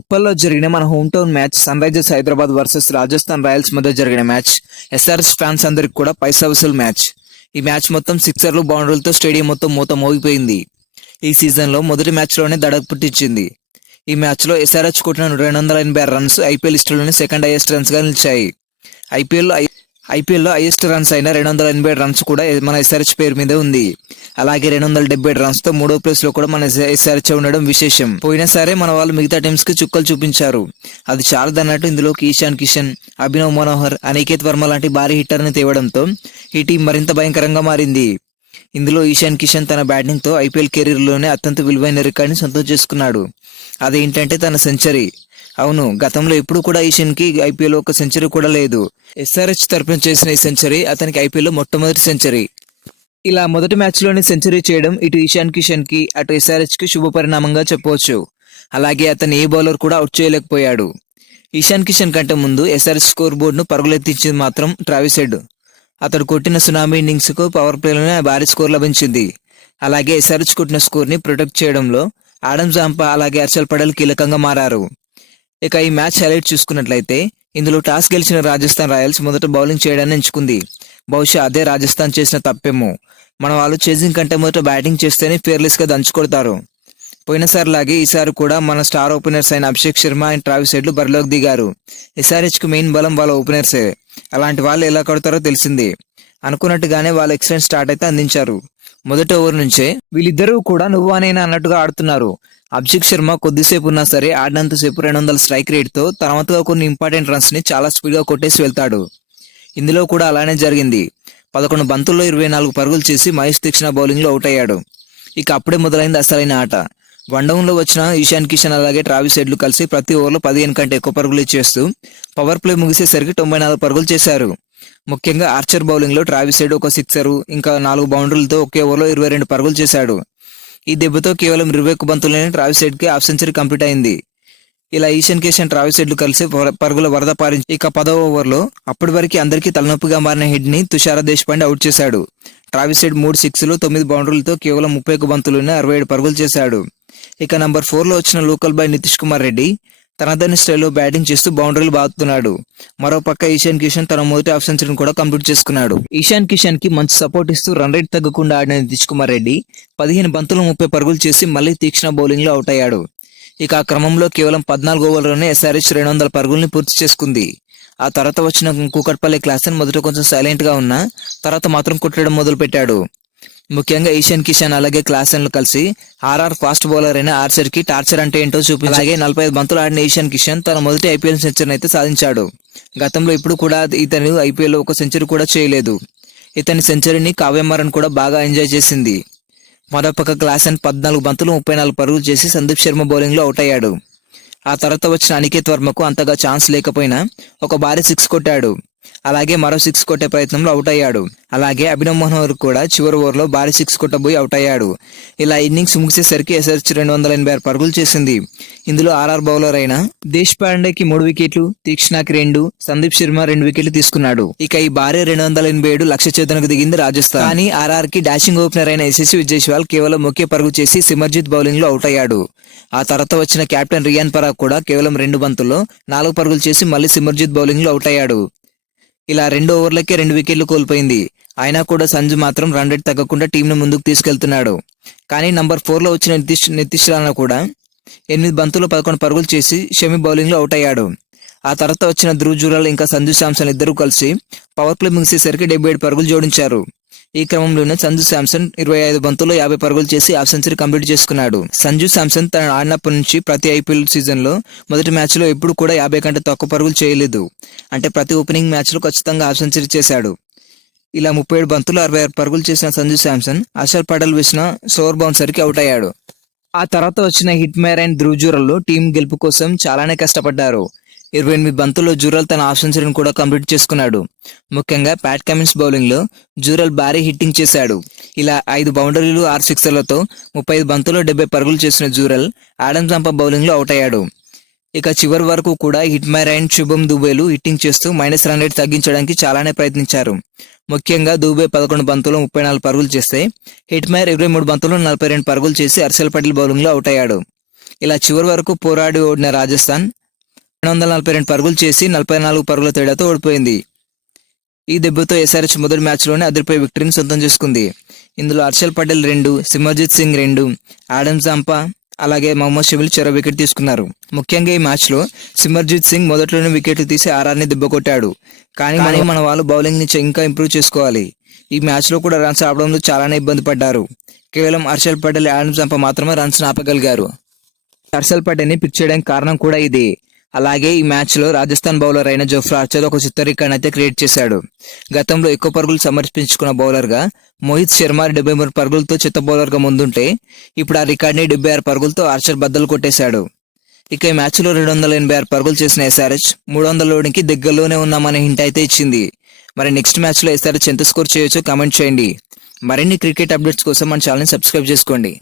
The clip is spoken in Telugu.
ఉప్పల్లో జరిగిన మన home town match Sunrisers Hyderabad versus Rajasthan Royals మధ్య జరిగిన మ్యాచ్ ఎస్ఆర్ఎస్ ఫ్యాన్స్ అందరికి కూడా పైసా వసూలు మ్యాచ్. ఈ మ్యాచ్ మొత్తం సిక్సర్లు బౌండరీలతో స్టేడియం మొత్తం మూత మోగిపోయింది. ఈ సీజన్ లో మొదటి మ్యాచ్ లోనే దడకు పుట్టించింది. ఈ మ్యాచ్ లో ఎస్ఆర్హెచ్ కొట్టిన 286 రన్స్ ఐపీఎల్ హిస్టరీలోనే సెకండ్ హైయెస్ట్ రన్స్ గా నిలిచాయి. ఐపీఎల్లో హైయెస్ట్ రన్స్ అయిన 287 రన్స్ కూడా మన ఎస్ఆర్హెచ్ పేరు మీద ఉంది. అలాగే 277 రన్స్ తో మూడో ప్లేస్ లో కూడా మన ఎస్ఆర్హెచ్ ఉండడం విశేషం. పోయినా సరే మన వాళ్ళు మిగతా టీమ్స్ కి చుక్కలు చూపించారు. అది చాలదన్నట్టు ఇందులోకి ఈశాన్ కిషన్, అభినవ్ మనోహర్, అనికేత్ వర్మ లాంటి భారీ హిట్టర్ ని తేవడంతో ఈ టీం మరింత భయంకరంగా మారింది. ఇందులో ఈశాన్ కిషన్ తన బ్యాటింగ్ తో ఐపీఎల్ కెరీర్ లోనే అత్యంత విలువైన రికార్డ్ ని సొంతం చేసుకున్నాడు. అదేంటంటే తన సెంచరీ. అవును, గతంలో ఎప్పుడు కూడా ఈశాన్ కి ఐపీఎల్ ఒక సెంచరీ కూడా లేదు. ఎస్ఆర్హెచ్ తరపున చేసిన ఈ సెంచరీ అతనికి ఐపీఎల్ లో మొట్టమొదటి సెంచరీ. ఇలా మొదటి మ్యాచ్ లోనే సెంచరీ చేయడం ఇటు ఈశాన్ కిషన్ కి అటు ఎస్ఆర్హెచ్ కి శుభ పరిణామంగా చెప్పవచ్చు. అలాగే అతను ఏ బౌలర్ కూడా అవుట్ చేయలేకపోయాడు. ఈశాన్ కిషన్ కంటే ముందు ఎస్ఆర్హెచ్ స్కోర్ బోర్డు ను పరుగులెత్తించింది మాత్రం ట్రావిస్ హెడ్. అతడు కొట్టిన సునామీ ఇన్నింగ్స్ కు పవర్ ప్లేలోనే భారీ స్కోర్ లభించింది. అలాగే ఎస్ఆర్హెచ్ కొట్టిన స్కోర్ ని ప్రొటెక్ట్ చేయడంలో ఆడమ్ జాంపా అలాగే హర్షల్ పటేల్ కీలకంగా మారారు. ఇక ఈ మ్యాచ్ హైలైట్ చూసుకున్నట్లయితే ఇందులో టాస్ గెలిచిన రాజస్థాన్ రాయల్స్ మొదట బౌలింగ్ చేయడాన్ని ఎంచుకుంది. బహుశా అదే రాజస్థాన్ చేసిన తప్పేమో. మన వాళ్ళు చేసింగ్ కంటే మొదట బ్యాటింగ్ చేస్తేనే ఫియర్లెస్ గా దంచుకొడతారు. పోయినసారి లాగే ఈసారి కూడా మన స్టార్ ఓపెనర్స్ అయిన Abhishek Sharma and Travis head బరిలోకి దిగారు. ఎస్ఆర్హెచ్ కు మెయిన్ బలం వాళ్ళ ఓపెనర్సే. అలాంటి వాళ్ళు ఎలా కొడతారో తెలిసింది. అనుకున్నట్టుగానే వాళ్ళు ఎక్సలెంట్ స్టార్ట్ అయితే అందించారు. మొదటి ఓవర్ నుంచే వీళ్ళిద్దరూ కూడా నువ్వా నేనా అన్నట్టుగా ఆడుతున్నారు. అభిషేక్ శర్మ కొద్దిసేపు ఉన్నా సరే ఆడినంతసేపు 200 స్ట్రైక్ రేట్ తో తర్వాతగా కొన్ని ఇంపార్టెంట్ రన్స్ ని చాలా స్పీడ్ గా కొట్టేసి వెళ్తాడు. ఇందులో కూడా అలానే జరిగింది. 11 బంతుల్లో 24 పరుగులు చేసి మహేష్ తీక్షణ బౌలింగ్ లో అవుట్ అయ్యాడు. ఇక అప్పుడే మొదలైంది అసలైన ఆట. వన్ డౌన్ లో వచ్చిన ఈశాన్ కిషన్ అలాగే ట్రావిస్ హెడ్లు కలిసి ప్రతి ఓవర్లో 15 కంటే ఎక్కువ పరుగులు ఇచ్చేస్తూ పవర్ ప్లే ముగిసేసరికి 94 పరుగులు చేశారు. ముఖ్యంగా ఆర్చర్ బౌలింగ్ లో ట్రావిస్ హెడ్ ఒక సిక్సరు ఇంకా 4 బౌండరీలతో ఒకే ఓవర్లో 22 పరుగులు చేశాడు. ఈ దెబ్బతో కేవలం 21 బంతుల్లోనే ట్రావిస్ హెడ్ కి హాఫ్ సెంచరీ కంప్లీట్ అయింది. ఇలా ఈశాన్ కిషన్ ట్రావిస్ హెడ్లు కలిసి పరుగుల వరద పారించి ఇక 10వ ఓవర్లో అప్పటి వరకు అందరికీ తలనొప్పిగా మారిన హెడ్ ని తుషార దేశపాండే అవుట్ చేశాడు. ట్రావిస్ హెడ్ 3 సిక్స్లు 9 బౌండరీలతో కేవలం 31 బంతుల్లోనే 67 పరుగులు చేశాడు. ఇక నంబర్ 4 లో వచ్చిన లోకల్ బాయ్ నితీష్ కుమార్ రెడ్డి తనదైన స్టైల్లో బ్యాటింగ్ చేస్తూ బౌండరీలు బాదుతున్నాడు. మరోపక్క ఈశాన్ కిషన్ తన మొదటి హాఫ్ సెంచరీని కూడా కంప్లీట్ చేసుకున్నాడు. ఈశాన్ కిషన్ కి మంచి సపోర్ట్ ఇస్తూ రన్ రేట్ తగ్గకుండా ఆడిన నితీష్ కుమార్ రెడ్డి 15 బంతులు 30 పరుగులు చేసి మళ్లీ తీక్షణ బౌలింగ్ లో అవుట్ అయ్యాడు. ఇక ఆ క్రమంలో కేవలం 14 ఓవర్లోనే ఎస్ఆర్హెచ్ 200 పరుగుల్ని పూర్తి చేసుకుంది. ఆ తర్వాత వచ్చిన కూకట్పల్లి క్లాసన్ మొదట కొంచెం సైలెంట్ గా ఉన్నా తర్వాత మాత్రం కొట్టడం మొదలు పెట్టాడు. ముఖ్యంగా ఈశాన్ కిషన్ అలాగే క్లాసన్లు కలిసి ఆర్ఆర్ ఫాస్ట్ బౌలర్ అయిన ఆర్చర్ కి టార్చర్ అంటే ఏంటో చూపించారు. అలాగే 45 బంతులు ఆడిన ఈశాన్ కిషన్ తన మొదటి ఐపీఎల్ సెంచరీని అయితే సాధించాడు. గతంలో ఇప్పుడు కూడా ఇతను ఐపీఎల్ లో ఒక సెంచరీ కూడా చేయలేదు. ఇతని సెంచరీని కావ్యమారన్ కూడా బాగా ఎంజాయ్ చేసింది. మరోపక్క క్లాసన్ 14 బంతులు 34 పరుగులు చేసి సందీప్ శర్మ బౌలింగ్ లో అవుట్ అయ్యాడు. ఆ తర్వాత వచ్చిన అనికేత్ వర్మకు అంతగా ఛాన్స్ లేకపోయినా ఒక భారీ 6 కొట్టాడు. అలాగే మరో 6 కొట్టే ప్రయత్నంలో అవుట్ అయ్యాడు. అలాగే అభినవ్ మనోహర్ కూడా చివరి ఓవర్లో భారీ 6 కొట్టబోయి అవుట్ అయ్యాడు. ఇలా ఇన్నింగ్స్ ముగిసేసరికి ఎస్ఆర్హెచ్ 286 పరుగులు చేసింది. ఇందులో ఆర్ఆర్ బౌలర్ అయిన దేశపాండేకి 3 వికెట్లు, తీక్షణకి 2, సందీప్ శర్మ 2 వికెట్లు తీసుకున్నాడు. ఇక ఈ భారీ 287 లక్ష్య ఛేదనకు దిగింది రాజస్థాన్. కానీ ఆర్ఆర్ కి డాషింగ్ ఓపెనర్ అయిన యశస్వి జైస్వాల్ కేవలం ఒకే పరుగు చేసి సిమర్జిత్ బౌలింగ్ లో అవుట్ అయ్యాడు. ఆ తర్వాత వచ్చిన కెప్టెన్ రియాన్ పరాగ్ కూడా కేవలం 2 బంతుల్లో 4 పరుగులు చేసి మళ్లీ సిమర్జిత్ బౌలింగ్ లో అవుట్ అయ్యాడు. ఇలా 2 ఓవర్లకే 2 వికెట్లు కోల్పోయింది. అయినా కూడా సంజు మాత్రం రన్ రేట్ తగ్గకుండా టీంను ముందుకు తీసుకెళ్తున్నాడు. కానీ నంబర్ 4 లో వచ్చిన నితీష్ రాణా కూడా 8 బంతుల్లో 11 పరుగులు చేసి షమి బౌలింగ్ లో అవుట్ అయ్యాడు. ఆ తర్వాత వచ్చిన ధ్రువ్ జురాల్ ఇంకా సంజు శాంసన్ ఇద్దరు కలిసి పవర్ ప్లే ముగిసేసరికి 77 పరుగులు జోడించారు. ఈ క్రమంలోనే సంజు శాంసన్ 25 బంతుల్లో 50 పరుగులు చేసి హాఫ్ సెంచరీ కంప్లీట్ చేసుకున్నాడు. సంజు శాంసన్ తన ఆడినప్పటి నుంచి ప్రతి ఐపీఎల్ సీజన్ లో మొదటి మ్యాచ్ లో ఎప్పుడు కూడా 50 కంటే తక్కువ పరుగులు చేయలేదు. అంటే ప్రతి ఓపెనింగ్ మ్యాచ్ లో ఖచ్చితంగా హాఫ్ సెంచరీ చేశాడు. ఇలా 37 బంతులు 66 పరుగులు చేసిన సంజు శాంసన్ హర్షల్ పటేల్ వేసిన స్లోవర్ బౌన్సర్ కి అవుట్ అయ్యాడు. ఆ తర్వాత వచ్చిన Hetmyer and Dhruv Jurel team గెలుపు కోసం చాలానే కష్టపడ్డారు. 28 బంతుల్లో జురాల్ తన హాఫ్ సెంచరీని కూడా కంప్లీట్ చేసుకున్నాడు. ముఖ్యంగా ప్యాట్ కమిన్స్ బౌలింగ్ లో జురాల్ భారీ హిట్టింగ్ చేశాడు. ఇలా 5 బౌండరీలు 6 సిక్సర్లతో 35 బంతుల్లో 70 పరుగులు చేసిన జురాల్ ఆడమ్ జాంపా బౌలింగ్ లో అవుట్ అయ్యాడు. ఇక చివరి వరకు కూడా హిట్ మేర్ అండ్ శుభం దుబేలు హిట్టింగ్ చేస్తూ మైనస్ రన్ రేట్ తగ్గించడానికి చాలానే ప్రయత్నించారు. ముఖ్యంగా దుబే 11 బంతుల్లో 34 పరుగులు చేస్తే హిట్ మేర్ 23 బంతుల్లో 42 పరుగులు చేసి హర్షల్ పటేల్ బౌలింగ్ లో అవుట్ అయ్యాడు. ఇలా చివరి వరకు పోరాడి ఓడిన రాజస్థాన్ 242 పరుగులు చేసి 44 పరుగుల తేడాతో ఓడిపోయింది. ఈ దెబ్బతో ఎస్ఆర్హెచ్ మొదటి మ్యాచ్లోనే అదిరిపోయే విక్టరీని సొంతం చేసుకుంది. ఇందులో హర్షల్ పటేల్ 2, సిమర్జిత్ సింగ్ 2, ఆడమ్ జాంపా అలాగే మహమ్మద్ షమిల్ చెరో వికెట్ తీసుకున్నారు. ముఖ్యంగా ఈ మ్యాచ్లో సిమర్జిత్ సింగ్ మొదట్లోనే వికెట్లు తీసి ఆర్ఆర్ని దెబ్బ కొట్టాడు. కానీ మన వాళ్ళు బౌలింగ్ నుంచి ఇంకా ఇంప్రూవ్ చేసుకోవాలి. ఈ మ్యాచ్లో కూడా రన్స్ ఆపడంలో చాలానే ఇబ్బంది పడ్డారు. కేవలం హర్షల్ పటేల్, ఆడమ్ జాంపా మాత్రమే రన్స్ ఆపగలిగారు. హర్షల్ పటేల్ని పిక్ చేయడానికి కారణం కూడా ఇదే. అలాగే ఈ మ్యాచ్లో రాజస్థాన్ బౌలర్ అయిన జోఫ్రా ఆర్చర్ ఒక చిత్త రికార్డ్ అయితే క్రియేట్ చేశాడు. గతంలో ఎక్కువ పరుగులు సమర్పించుకున్న బౌలర్గా మోహిత్ శర్మ 73 పరుగులతో చిత్త బౌలర్గా ముందుంటే ఇప్పుడు ఆ రికార్డ్ని 76 పరుగులతో ఆర్చర్ బద్దలు కొట్టేశాడు. ఇక ఈ మ్యాచ్లో 286 పరుగులు చేసిన ఎస్ఆర్హెచ్ 300 ఓడింగ్కి దగ్గరలోనే ఉన్నామనే హింట్ అయితే ఇచ్చింది. మరి నెక్స్ట్ మ్యాచ్లో ఎస్ఆర్హెచ్ ఎంత స్కోర్ చేయొచ్చో కామెంట్ చేయండి. మరిన్ని క్రికెట్ అప్డేట్స్ కోసం మన ఛానల్ని సబ్స్క్రైబ్ చేసుకోండి.